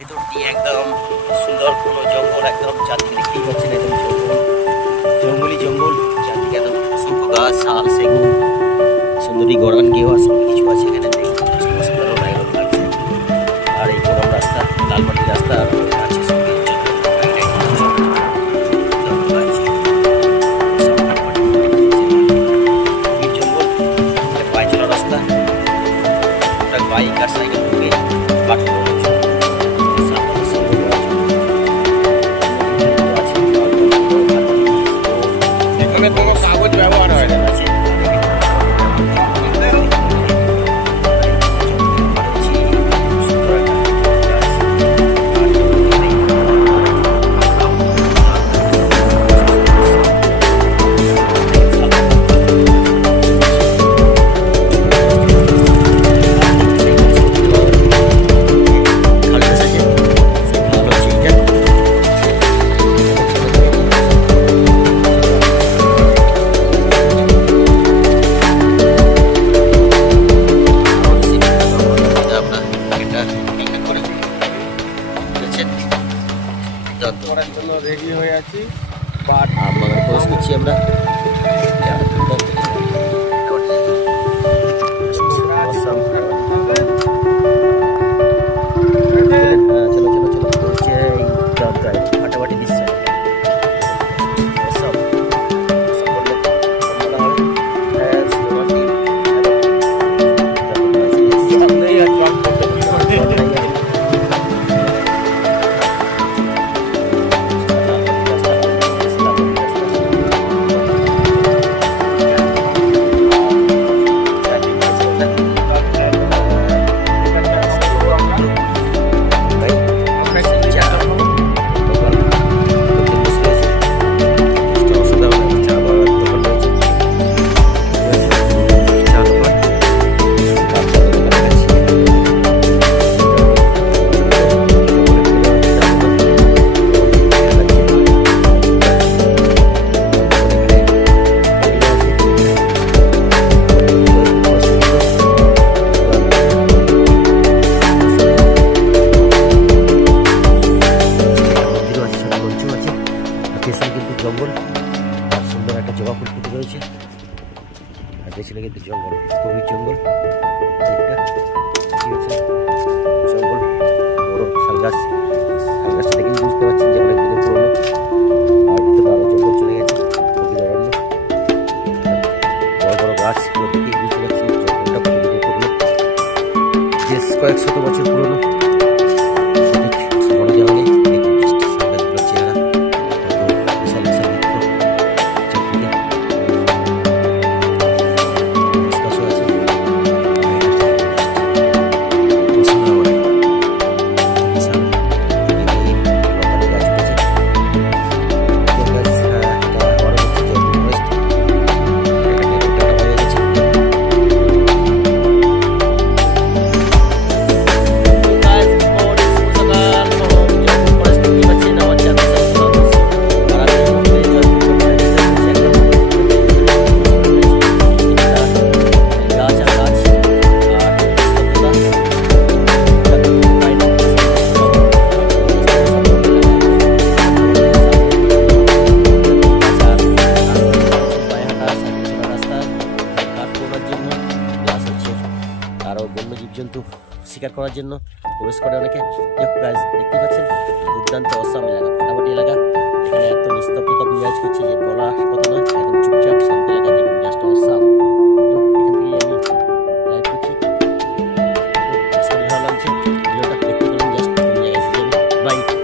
ভেতরটি একদম সুন্দর পুরো জঙ্গল, একদম চারদিকে দেখতেই পাচ্ছেন একদম জঙ্গল চারদিকে একদম অসংখ্য গাছ, শাল, সেগুন, সুন্দরী, গরান, গেওয়া সব কিছু আছে এখানে। দেখুন অসাধারণ একদম লাগছে। আর এই গরম রাস্তা, লালমাটি রাস্তা আছে সঙ্গে জঙ্গল, পায়ে চলা রাস্তা, বাইক আর সাইকেল ঢুকে পাঠক কোনো কাগজ ব্যবহার হয় না। করার জন্য রেডি হয়ে আছি। বাট বাগান প্রবেশ করছি আমরা। ফাটাফাটি দিচ্ছে কিন্তু জঙ্গল আর সুন্দর একটা জবা ফুল ফুটে রয়েছে। আর পেছনে কিন্তু জঙ্গল, গভীর জঙ্গল, জঙ্গল বড় শাল গাছ, গাছটা দেখে বুঝতে পারছেন যে অনেক দিনের পুরোনো। আর ভিতরে আরো জঙ্গল চলে গেছে, গভীর অরণ্য, বড় বড় গাছগুলো দেখেই বুঝতে পারছেন জঙ্গলটা কত দিনের পুরোনো, বেশ কয়েক শত বছর পুরোনো। বড় যাওয়া নেই, আরও বন্য জীবজন্তু শিকার করার জন্য প্রবেশ করে অনেকে। দেখতে পাচ্ছেন দুর্দান্ত অসাম এলাকা, ফাটাফাটি এলাকা। এখানে এত নিস্তব্ধতা বিরাজ করছে যে বলার কথা নয়, একদম চুপচাপ শান্ত এলাকা, দেখুন জাস্ট অসাম। এখান থেকেই আমি লাইভ করছি, ভালো লাগছে ভিডিওটা দেখতে পারেন। জাস্ট জায়গায় এসেছি আমি। বাই।